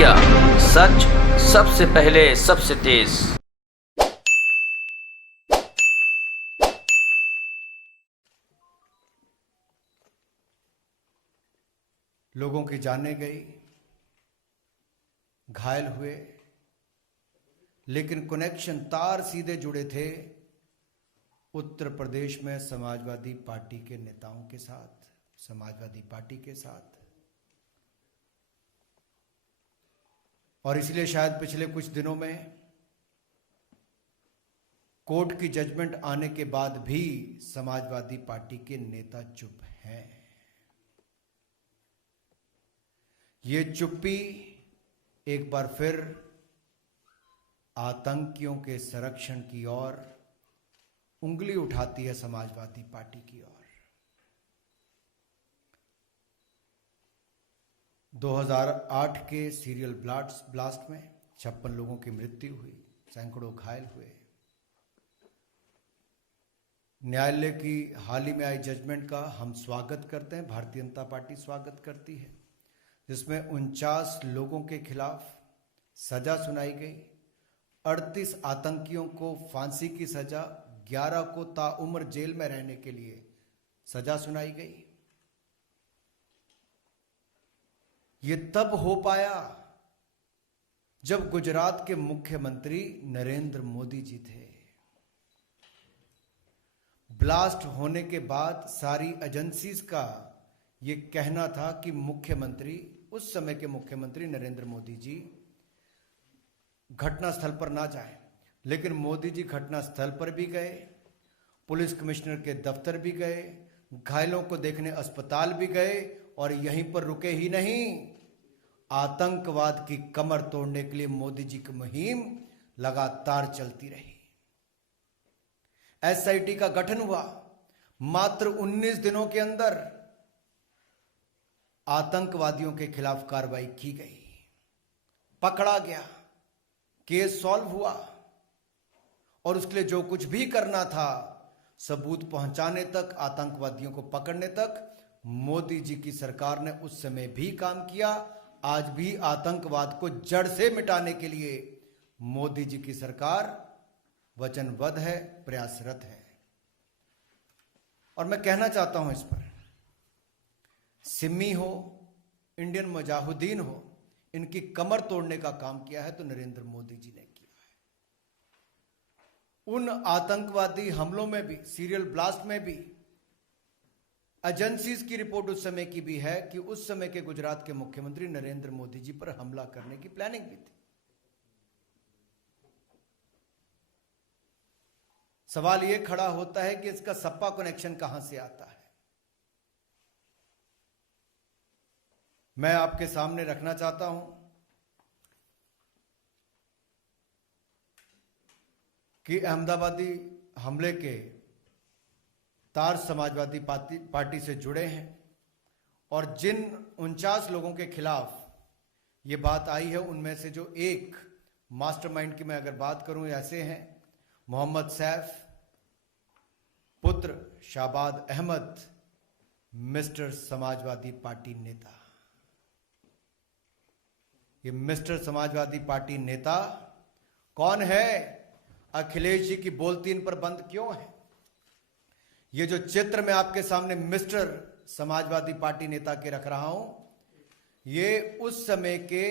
India, सच सबसे पहले सबसे तेज। लोगों की जानें गई, घायल हुए, लेकिन कनेक्शन तार सीधे जुड़े थे उत्तर प्रदेश में समाजवादी पार्टी के नेताओं के साथ, समाजवादी पार्टी के साथ। और इसलिए शायद पिछले कुछ दिनों में कोर्ट की जजमेंट आने के बाद भी समाजवादी पार्टी के नेता चुप हैं। ये चुप्पी एक बार फिर आतंकियों के संरक्षण की ओर उंगली उठाती है, समाजवादी पार्टी की ओर। 2008 के सीरियल ब्लास्ट में 56 लोगों की मृत्यु हुई, सैकड़ों घायल हुए। न्यायालय की हाल ही में आई जजमेंट का हम स्वागत करते हैं, भारतीय जनता पार्टी स्वागत करती है, जिसमें 49 लोगों के खिलाफ सजा सुनाई गई। 38 आतंकियों को फांसी की सजा, 11 को ताउम्र जेल में रहने के लिए सजा सुनाई गई। ये तब हो पाया जब गुजरात के मुख्यमंत्री नरेंद्र मोदी जी थे। ब्लास्ट होने के बाद सारी एजेंसीज का ये कहना था कि मुख्यमंत्री, उस समय के मुख्यमंत्री नरेंद्र मोदी जी घटनास्थल पर ना जाएं, लेकिन मोदी जी घटनास्थल पर भी गए, पुलिस कमिश्नर के दफ्तर भी गए, घायलों को देखने अस्पताल भी गए, और यहीं पर रुके ही नहीं, आतंकवाद की कमर तोड़ने के लिए मोदी जी की मुहिम लगातार चलती रही। एसआईटी का गठन हुआ, मात्र 19 दिनों के अंदर आतंकवादियों के खिलाफ कार्रवाई की गई, पकड़ा गया, केस सॉल्व हुआ, और उसके लिए जो कुछ भी करना था, सबूत पहुंचाने तक, आतंकवादियों को पकड़ने तक, मोदी जी की सरकार ने उस समय भी काम किया। आज भी आतंकवाद को जड़ से मिटाने के लिए मोदी जी की सरकार वचनबद्ध है, प्रयासरत है। और मैं कहना चाहता हूं इस पर, सिमी हो, इंडियन मुजाहिदीन हो, इनकी कमर तोड़ने का काम किया है तो नरेंद्र मोदी जी ने किया है। उन आतंकवादी हमलों में भी, सीरियल ब्लास्ट में भी, एजेंसीज की रिपोर्ट उस समय की भी है कि उस समय के गुजरात के मुख्यमंत्री नरेंद्र मोदी जी पर हमला करने की प्लानिंग भी थी। सवाल यह खड़ा होता है कि इसका सपा कनेक्शन कहां से आता है। मैं आपके सामने रखना चाहता हूं कि अहमदाबादी हमले के तार समाजवादी पार्टी से जुड़े हैं, और जिन 49 लोगों के खिलाफ ये बात आई है, उनमें से जो एक मास्टरमाइंड की मैं अगर बात करूं, ऐसे हैं मोहम्मद सैफ, पुत्र शाबाद अहमद, मिस्टर समाजवादी पार्टी नेता। ये मिस्टर समाजवादी पार्टी नेता कौन है? अखिलेश जी की बोलती इन पर बंद क्यों है? ये जो चित्र मैं आपके सामने मिस्टर समाजवादी पार्टी नेता के रख रहा हूं, ये उस समय के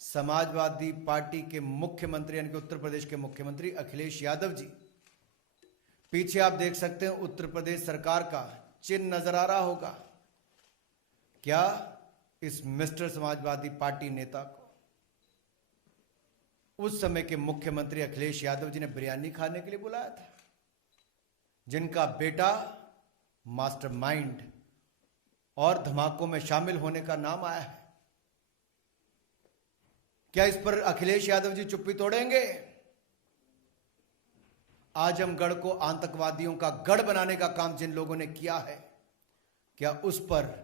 समाजवादी पार्टी के मुख्यमंत्री, यानी कि उत्तर प्रदेश के मुख्यमंत्री अखिलेश यादव जी, पीछे आप देख सकते हैं उत्तर प्रदेश सरकार का चिन्ह नजर आ रहा होगा। क्या इस मिस्टर समाजवादी पार्टी नेता को उस समय के मुख्यमंत्री अखिलेश यादव जी ने बिरयानी खाने के लिए बुलाया था, जिनका बेटा मास्टरमाइंड और धमाकों में शामिल होने का नाम आया है? क्या इस पर अखिलेश यादव जी चुप्पी तोड़ेंगे? आजमगढ़ को आतंकवादियों का गढ़ बनाने का काम जिन लोगों ने किया है, क्या उस पर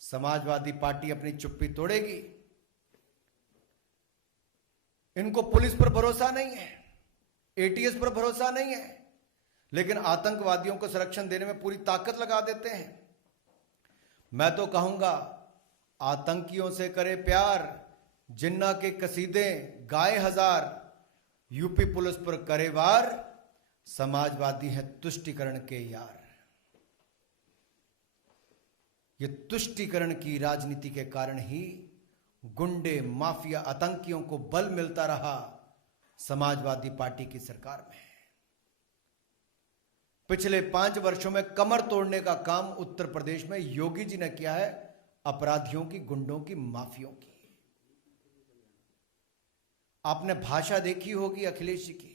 समाजवादी पार्टी अपनी चुप्पी तोड़ेगी? इनको पुलिस पर भरोसा नहीं है, एटीएस पर भरोसा नहीं है, लेकिन आतंकवादियों को संरक्षण देने में पूरी ताकत लगा देते हैं। मैं तो कहूंगा आतंकियों से करे प्यार, जिन्ना के कसीदे गाए हजार, यूपी पुलिस पर करे वार, समाजवादी हैं तुष्टीकरण के यार। ये तुष्टीकरण की राजनीति के कारण ही गुंडे, माफिया, आतंकियों को बल मिलता रहा समाजवादी पार्टी की सरकार में। पिछले 5 वर्षों में कमर तोड़ने का काम उत्तर प्रदेश में योगी जी ने किया है, अपराधियों की, गुंडों की, माफियों की। आपने भाषा देखी होगी अखिलेश जी की,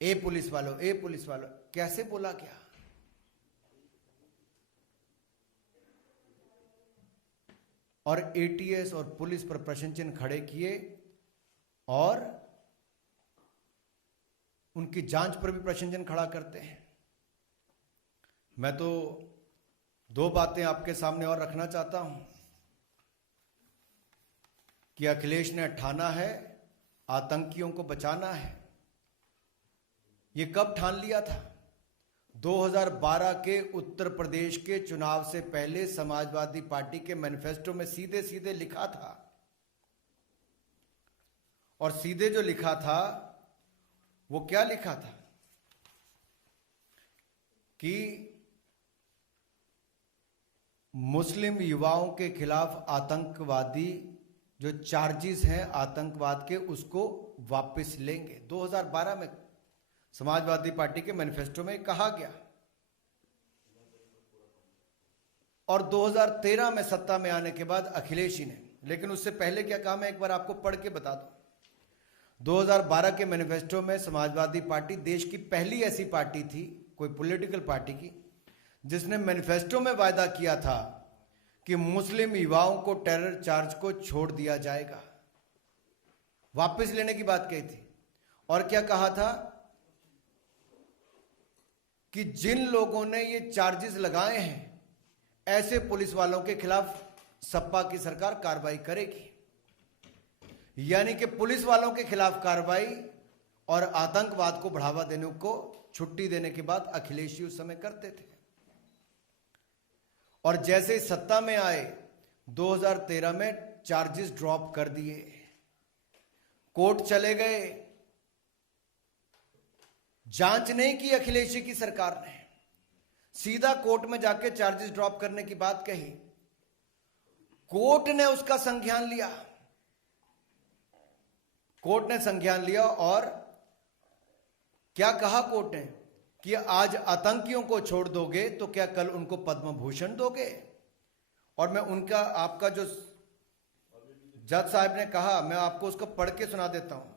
ए पुलिस वालों, ए पुलिस वालों, कैसे बोला क्या? और एटीएस और पुलिस पर प्रश्न चिन्ह खड़े किए और उनकी जांच पर भी प्रश्न चिन्ह खड़ा करते हैं। मैं तो 2 बातें आपके सामने और रखना चाहता हूं कि अखिलेश ने ठाना है आतंकियों को बचाना है। ये कब ठान लिया था? 2012 के उत्तर प्रदेश के चुनाव से पहले समाजवादी पार्टी के मैनिफेस्टो में सीधे सीधे लिखा था, और सीधे जो लिखा था वो क्या लिखा था कि मुस्लिम युवाओं के खिलाफ आतंकवादी जो चार्जेस हैं आतंकवाद के, उसको वापस लेंगे। 2012 में समाजवादी पार्टी के मैनिफेस्टो में कहा गया। और 2013 में सत्ता में आने के बाद अखिलेश जी ने, लेकिन उससे पहले क्या कहा मैं एक बार आपको पढ़ के बता दूं। 2012 के मैनिफेस्टो में समाजवादी पार्टी देश की पहली ऐसी पार्टी थी, कोई पॉलिटिकल पार्टी की, जिसने मैनिफेस्टो में वायदा किया था कि मुस्लिम युवाओं को टेरर चार्ज को छोड़ दिया जाएगा, वापस लेने की बात कही थी। और क्या कहा था कि जिन लोगों ने ये चार्जेस लगाए हैं ऐसे पुलिस वालों के खिलाफ सपा की सरकार कार्रवाई करेगी। यानी कि पुलिस वालों के खिलाफ कार्रवाई और आतंकवाद को बढ़ावा देने को छुट्टी देने की बात अखिलेश जी उस समय करते थे। और जैसे सत्ता में आए 2013 में चार्जेस ड्रॉप कर दिए, कोर्ट चले गए, जांच नहीं की अखिलेश जी की सरकार ने, सीधा कोर्ट में जाके चार्जेस ड्रॉप करने की बात कही। कोर्ट ने उसका संज्ञान लिया, कोर्ट ने संज्ञान लिया और क्या कहा कोर्ट ने कि आज आतंकियों को छोड़ दोगे तो क्या कल उनको पद्म भूषण दोगे? और मैं उनका, आपका जो जज साहब ने कहा, मैं आपको उसको पढ़ के सुना देता हूं।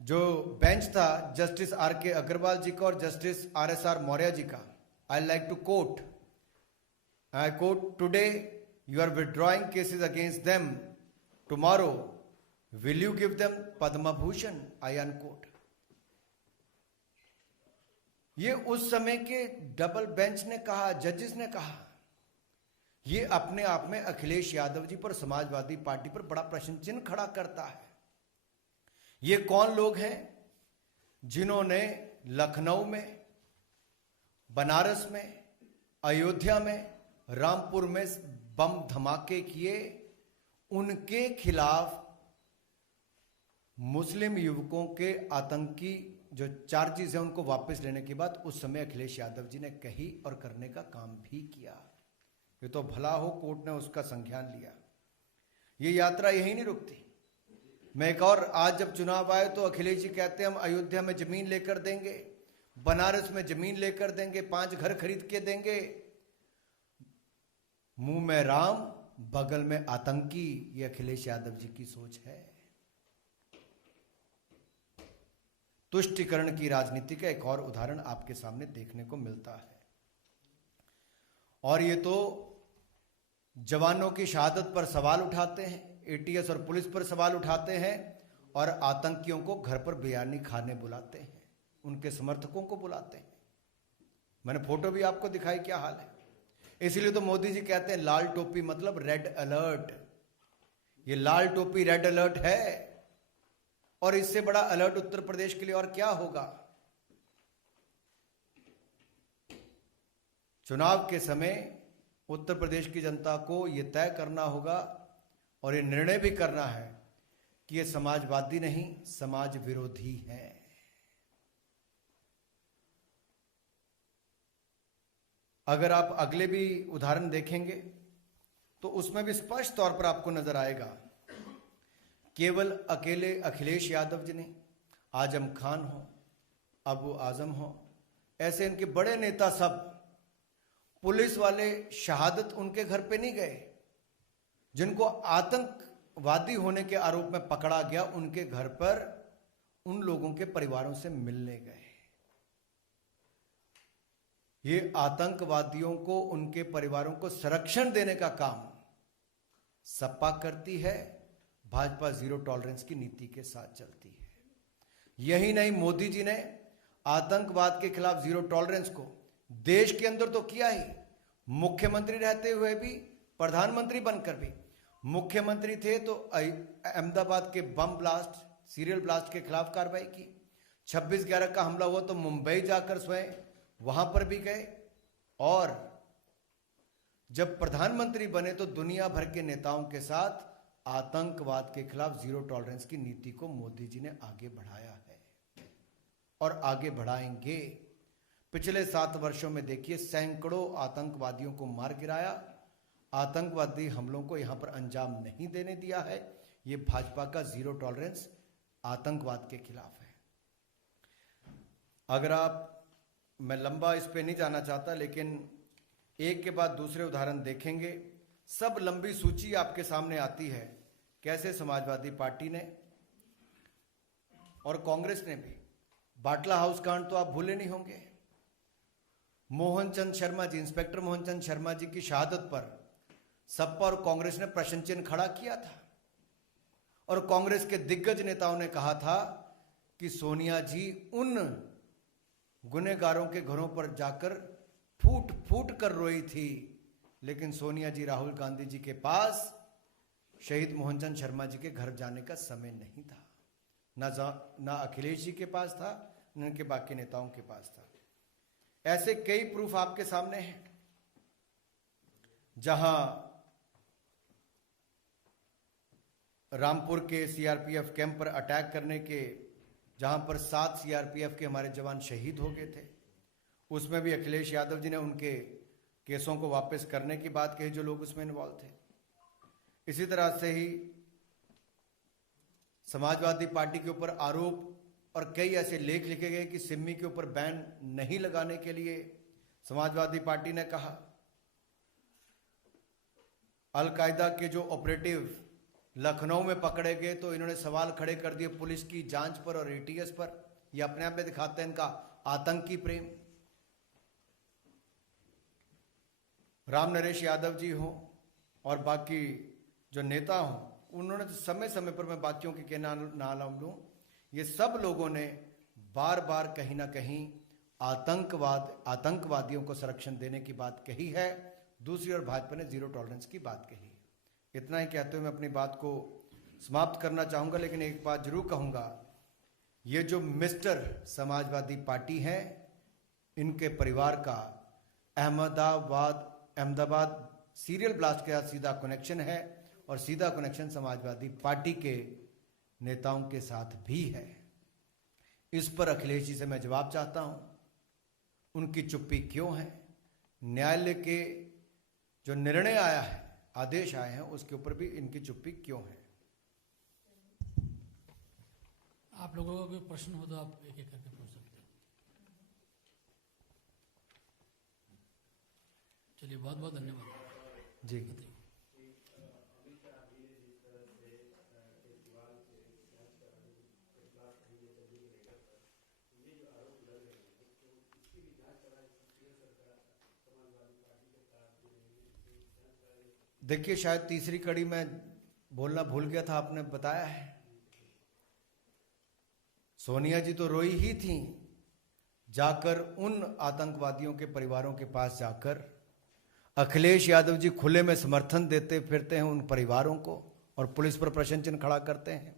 जो बेंच था जस्टिस आर के अग्रवाल जी का और जस्टिस RSR मौर्य जी का, I like to quote, I quote, today you are withdrawing cases against them, tomorrow will you give them Padma Bhushan, I unquote. ये उस समय के डबल बेंच ने कहा, जजेस ने कहा। ये अपने आप में अखिलेश यादव जी पर, समाजवादी पार्टी पर बड़ा प्रश्न चिन्ह खड़ा करता है। ये कौन लोग हैं जिन्होंने लखनऊ में, बनारस में, अयोध्या में, रामपुर में बम धमाके किए? उनके खिलाफ मुस्लिम युवकों के आतंकी जो चार्जेस हैं उनको वापस लेने की बात उस समय अखिलेश यादव जी ने कही और करने का काम भी किया। ये तो भला हो कोर्ट ने उसका संज्ञान लिया। ये यात्रा यही नहीं रुकती। मैं एक और, आज जब चुनाव आए तो अखिलेश जी कहते हैं हम अयोध्या में जमीन लेकर देंगे, बनारस में जमीन लेकर देंगे, 5 घर खरीद के देंगे। मुंह में राम, बगल में आतंकी, ये अखिलेश यादव जी की सोच है। तुष्टीकरण की राजनीति का एक और उदाहरण आपके सामने देखने को मिलता है। और ये तो जवानों की शहादत पर सवाल उठाते हैं, एटीएस और पुलिस पर सवाल उठाते हैं, और आतंकियों को घर पर बिरयानी खाने बुलाते हैं, उनके समर्थकों को बुलाते हैं। मैंने फोटो भी आपको दिखाई, क्या हाल है। इसीलिए तो मोदी जी कहते हैं लाल टोपी मतलब रेड अलर्ट। ये लाल टोपी रेड अलर्ट है, और इससे बड़ा अलर्ट उत्तर प्रदेश के लिए और क्या होगा। चुनाव के समय उत्तर प्रदेश की जनता को ये तय करना होगा और ये निर्णय भी करना है कि ये समाजवादी नहीं, समाज विरोधी हैं। अगर आप अगले भी उदाहरण देखेंगे तो उसमें भी स्पष्ट तौर पर आपको नजर आएगा, केवल अकेले अखिलेश यादव जी ने, आजम खान हो, अबू आजम हो, ऐसे इनके बड़े नेता सब, पुलिस वाले शहादत उनके घर पे नहीं गए। जिनको आतंकवादी होने के आरोप में पकड़ा गया, उनके घर पर उन लोगों के परिवारों से मिलने गए। ये आतंकवादियों को, उनके परिवारों को संरक्षण देने का काम सपा करती है। भाजपा जीरो टॉलरेंस की नीति के साथ चलती है। यही नहीं, मोदी जी ने आतंकवाद के खिलाफ जीरो टॉलरेंस को देश के अंदर तो किया ही, मुख्यमंत्री रहते हुए भी, प्रधानमंत्री बनकर भी। मुख्यमंत्री थे तो अहमदाबाद के बम ब्लास्ट, सीरियल ब्लास्ट के खिलाफ कार्रवाई की। 26/11 का हमला हुआ तो मुंबई जाकर स्वयं वहां पर भी गए। और जब प्रधानमंत्री बने तो दुनिया भर के नेताओं के साथ आतंकवाद के खिलाफ जीरो टॉलरेंस की नीति को मोदी जी ने आगे बढ़ाया है और आगे बढ़ाएंगे। पिछले 7 वर्षों में देखिए, सैकड़ों आतंकवादियों को मार गिराया। आतंकवादी हमलों को यहां पर अंजाम नहीं देने दिया है। यह भाजपा का जीरो टॉलरेंस आतंकवाद के खिलाफ है। अगर आप, मैं लंबा इस पे नहीं जाना चाहता, लेकिन एक के बाद दूसरे उदाहरण देखेंगे, सब लंबी सूची आपके सामने आती है। कैसे समाजवादी पार्टी ने और कांग्रेस ने भी, बाटला हाउस कांड तो आप भूले नहीं होंगे। मोहनचंद शर्मा जी, इंस्पेक्टर मोहनचंद शर्मा जी की शहादत पर सपा और कांग्रेस ने प्रश्न चिन्ह खड़ा किया था और कांग्रेस के दिग्गज नेताओं ने कहा था कि सोनिया जी उन गुनहगारों के घरों पर जाकर फूट फूट कर रोई थी। लेकिन सोनिया जी, राहुल गांधी जी के पास शहीद मोहनचंद शर्मा जी के घर जाने का समय नहीं था, ना अखिलेश जी के पास था, न उनके बाकी नेताओं के पास था। ऐसे कई प्रूफ आपके सामने हैं, जहां रामपुर के सीआरपीएफ कैंप पर अटैक करने के, जहां पर 7 सीआरपीएफ के हमारे जवान शहीद हो गए थे, उसमें भी अखिलेश यादव जी ने उनके केसों को वापस करने की बात कही जो लोग उसमें इन्वॉल्व थे। इसी तरह से ही समाजवादी पार्टी के ऊपर आरोप और कई ऐसे लेख लिखे गए कि सिमी के ऊपर बैन नहीं लगाने के लिए समाजवादी पार्टी ने कहा। अलकायदा के जो ऑपरेटिव लखनऊ में पकड़े गए तो इन्होंने सवाल खड़े कर दिए पुलिस की जांच पर और एटीएस पर। ये अपने आप में दिखाते हैं इनका आतंकी प्रेम। राम नरेश यादव जी हो और बाकी जो नेता हो, उन्होंने तो समय समय पर, मैं बाकियों के नाम लूं, ये सब लोगों ने बार बार कहीं ना कहीं आतंकवादियों को संरक्षण देने की बात कही है। दूसरी ओर भाजपा ने जीरो टॉलरेंस की बात कही। इतना ही कहते हुए मैं अपनी बात को समाप्त करना चाहूंगा, लेकिन एक बात जरूर कहूंगा, ये जो मिस्टर समाजवादी पार्टी है, इनके परिवार का अहमदाबाद सीरियल ब्लास्ट के साथ सीधा कनेक्शन है और सीधा कनेक्शन समाजवादी पार्टी के नेताओं के साथ भी है। इस पर अखिलेश जी से मैं जवाब चाहता हूं, उनकी चुप्पी क्यों है? न्यायालय के जो निर्णय आया है, आदेश आए हैं, उसके ऊपर भी इनकी चुप्पी क्यों है? आप लोगों का कोई प्रश्न हो तो आप एक एक करके पूछ सकते हैं। चलिए, बहुत बहुत धन्यवाद जी। देखिए, शायद तीसरी कड़ी में बोलना भूल गया था, आपने बताया है। सोनिया जी तो रोई ही थी, जाकर उन आतंकवादियों के परिवारों के पास जाकर अखिलेश यादव जी खुले में समर्थन देते फिरते हैं उन परिवारों को और पुलिस पर प्रश्न चिन्ह खड़ा करते हैं।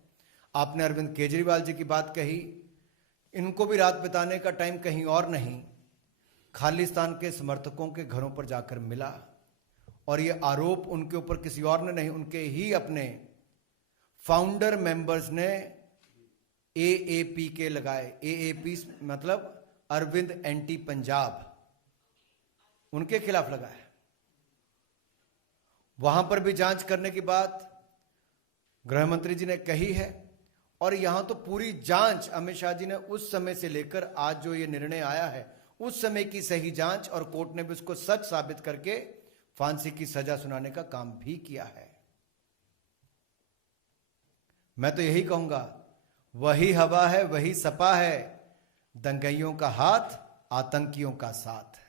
आपने अरविंद केजरीवाल जी की बात कही, इनको भी रात बिताने का टाइम कहीं और नहीं, खालिस्तान के समर्थकों के घरों पर जाकर मिला और ये आरोप उनके ऊपर किसी और ने नहीं, उनके ही अपने फाउंडर मेंबर्स ने एएपी के लगाए। एएपी मतलब अरविंद एंटी पंजाब, उनके खिलाफ लगाया। वहां पर भी जांच करने की बात गृह मंत्री जी ने कही है, और यहां तो पूरी जांच अमित शाह जी ने उस समय से लेकर आज जो ये निर्णय आया है उस समय की सही जांच, और कोर्ट ने भी उसको सच साबित करके फांसी की सजा सुनाने का काम भी किया है। मैं तो यही कहूंगा, वही हवा है वही सपा है, दंगइयों का हाथ आतंकियों का साथ।